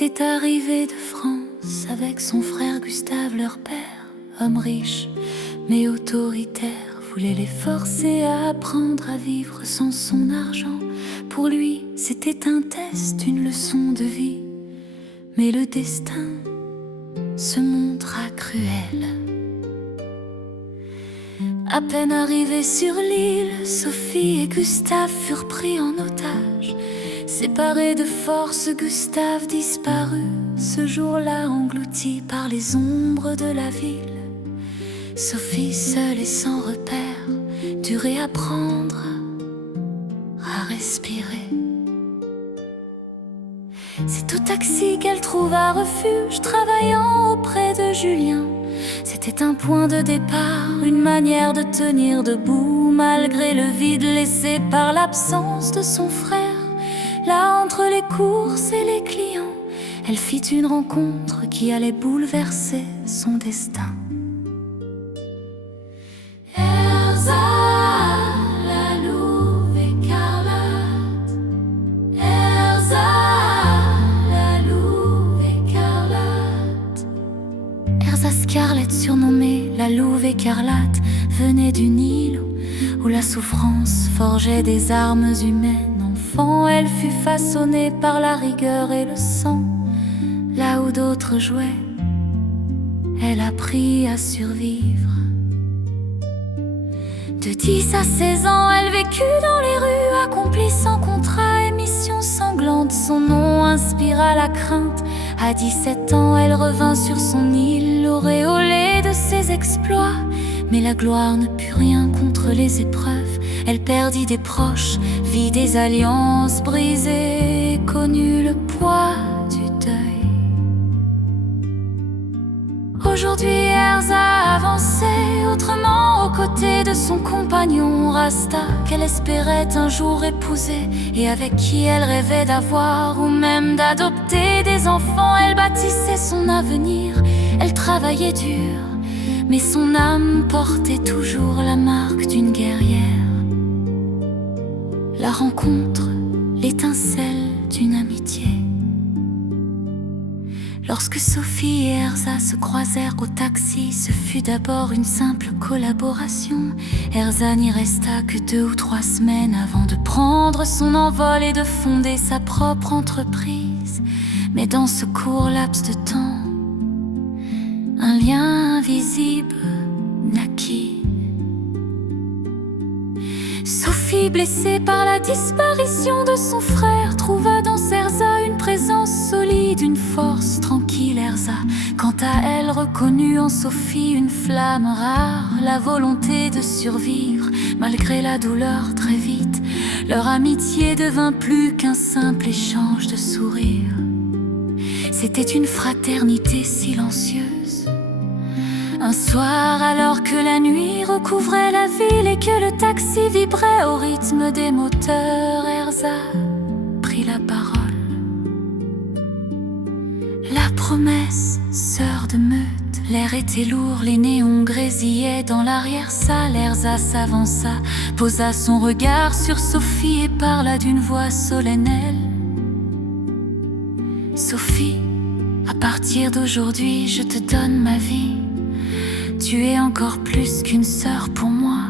était arrivé de France avec son frère Gustave, leur père, homme riche mais autoritaire, voulait les forcer à apprendre à vivre sans son argent. Pour lui, c'était un test, une leçon de vie. Mais le destin se montra cruel. À peine arrivés sur l'île, Sophie et Gustave furent pris en otage. Séparés de force, Gustave disparut ce jour-là, englouti par les ombres de la ville. Sophie, seule et sans repère, dut réapprendre à respirer. C'est au taxi qu'elle trouva refuge, travaillant auprès de Julien. C'était un point de départ, une manière de tenir debout, malgré le vide laissé par l'absence de son frère. Là, entre les courses et les clients, elle fit une rencontre qui allait bouleverser son destin. Scarlett, surnommée la Louve écarlate, venait d'une île où la souffrance forgeait des armes humaines. Enfant, elle fut façonnée par la rigueur et le sang. Là où d'autres jouaient, elle apprit à survivre. De 10 à 16 ans, elle vécut dans les rues, accomplissant contrats et missions sanglantes. Son nom inspira la crainte. À 17 ans, elle revint sur son île, auréolée de ses exploits. Mais la gloire ne put rien contre les épreuves. Elle perdit des proches, vit des alliances brisées, connut le poids du deuil. Aujourd'hui, Erza avançait autrement aux côtés de son compagnon Rasta, qu'elle espérait un jour épouser et avec qui elle rêvait d'avoir ou même d'adopter des enfants. Elle bâtissait son avenir, elle travaillait dur, mais son âme portait toujours la marque d'une guerrière. La rencontre, l'étincelle d'une amitié. Lorsque Sophie et Erza se croisèrent au taxi, ce fut d'abord une simple collaboration. Erza n'y resta que 2 ou 3 semaines avant de prendre son envol et de fonder sa propre entreprise. Mais dans ce court laps de temps, un lien invisible naquit. Sophie, blessée par la disparition de son frère, trouva dans Erza une présence solide, une force tranquille. Erza, quant à elle, reconnut en Sophie une flamme rare, la volonté de survivre malgré la douleur. Très vite, leur amitié devint plus qu'un simple échange de sourires. C'était une fraternité silencieuse. Un soir, alors que la nuit recouvrait la ville et que le taxi vibrait au rythme des moteurs, Erza prit la parole. La promesse, sœur de meute, l'air était lourd, les néons grésillaient dans l'arrière-salle. Erza s'avança, posa son regard sur Sophie et parla d'une voix solennelle. Sophie, à partir d'aujourd'hui, je te donne ma vie. Tu es encore plus qu'une sœur pour moi,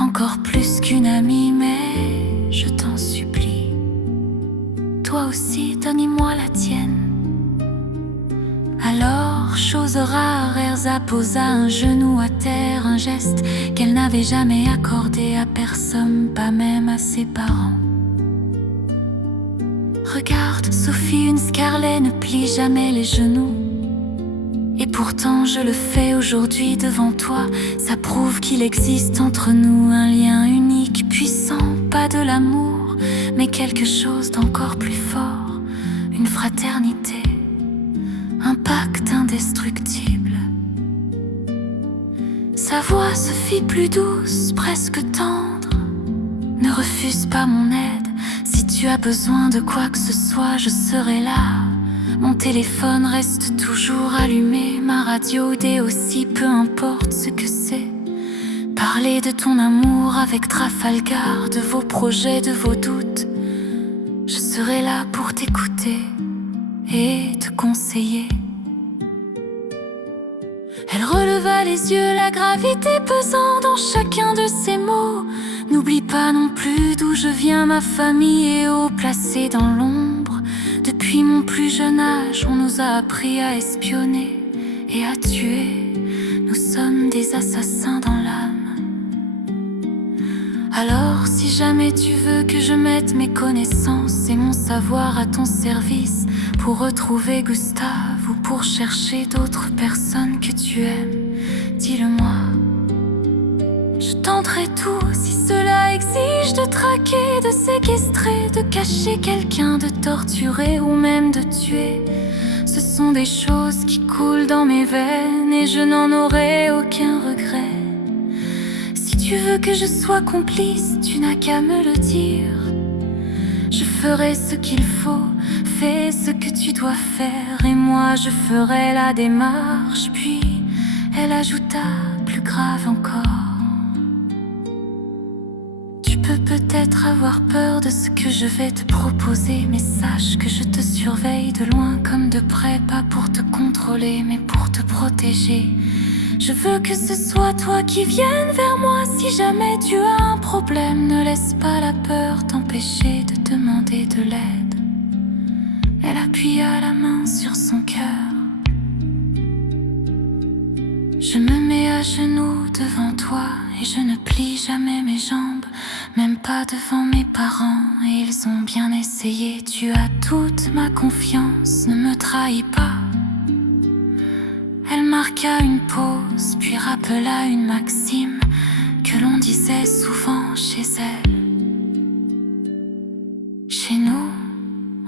encore plus qu'une amie, mais je t'en supplie, toi aussi donne-moi la tienne. Alors, chose rare, Erza posa un genou à terre, un geste qu'elle n'avait jamais accordé à personne, pas même à ses parents. Regarde, Sophie, une Scarlett ne plie jamais les genoux. Et pourtant je le fais aujourd'hui devant toi. Ça prouve qu'il existe entre nous un lien unique, puissant, pas de l'amour, mais quelque chose d'encore plus fort. Une fraternité, un pacte indestructible. Sa voix se fit plus douce, presque tendre. Ne refuse pas mon aide. Si tu as besoin de quoi que ce soit, je serai là. Mon téléphone reste toujours allumé, ma radio dé aussi, peu importe ce que c'est. Parler de ton amour avec Trafalgar, de vos projets, de vos doutes. Je serai là pour t'écouter et te conseiller. Elle releva les yeux, la gravité pesant dans chacun de ses mots. N'oublie pas non plus d'où je viens, ma famille est haut placée dans l'ombre. Depuis mon plus jeune âge, on nous a appris à espionner et à tuer. Nous sommes des assassins dans l'âme. Alors si jamais tu veux que je mette mes connaissances et mon savoir à ton service pour retrouver Gustave ou pour chercher d'autres personnes que tu aimes, dis-le-moi. Je tenterai tout si cela exige de traquer, de séquestrer, de cacher quelqu'un, de torturer ou même de tuer. Ce sont des choses qui coulent dans mes veines et je n'en aurai aucun regret. Si tu veux que je sois complice, tu n'as qu'à me le dire. Je ferai ce qu'il faut, fais ce que tu dois faire, et moi je ferai la démarche. Puis elle ajouta, plus grave encore. Tu peux peut-être avoir peur de ce que je vais te proposer, mais sache que je te surveille de loin comme de près, pas pour te contrôler, mais pour te protéger. Je veux que ce soit toi qui viennes vers moi si jamais tu as un problème. Ne laisse pas la peur t'empêcher de demander de l'aide. Elle appuya la main sur son cœur. Je me mets à genoux devant toi et je ne plie jamais mes jambes, même pas devant mes parents, et ils ont bien essayé. Tu as toute ma confiance, ne me trahis pas. Elle marqua une pause, puis rappela une maxime que l'on disait souvent chez elle. Chez nous,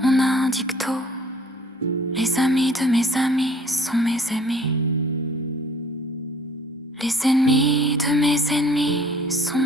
on a un dicton: les amis de mes amis sont mes ennemis. Les ennemis de mes ennemis sont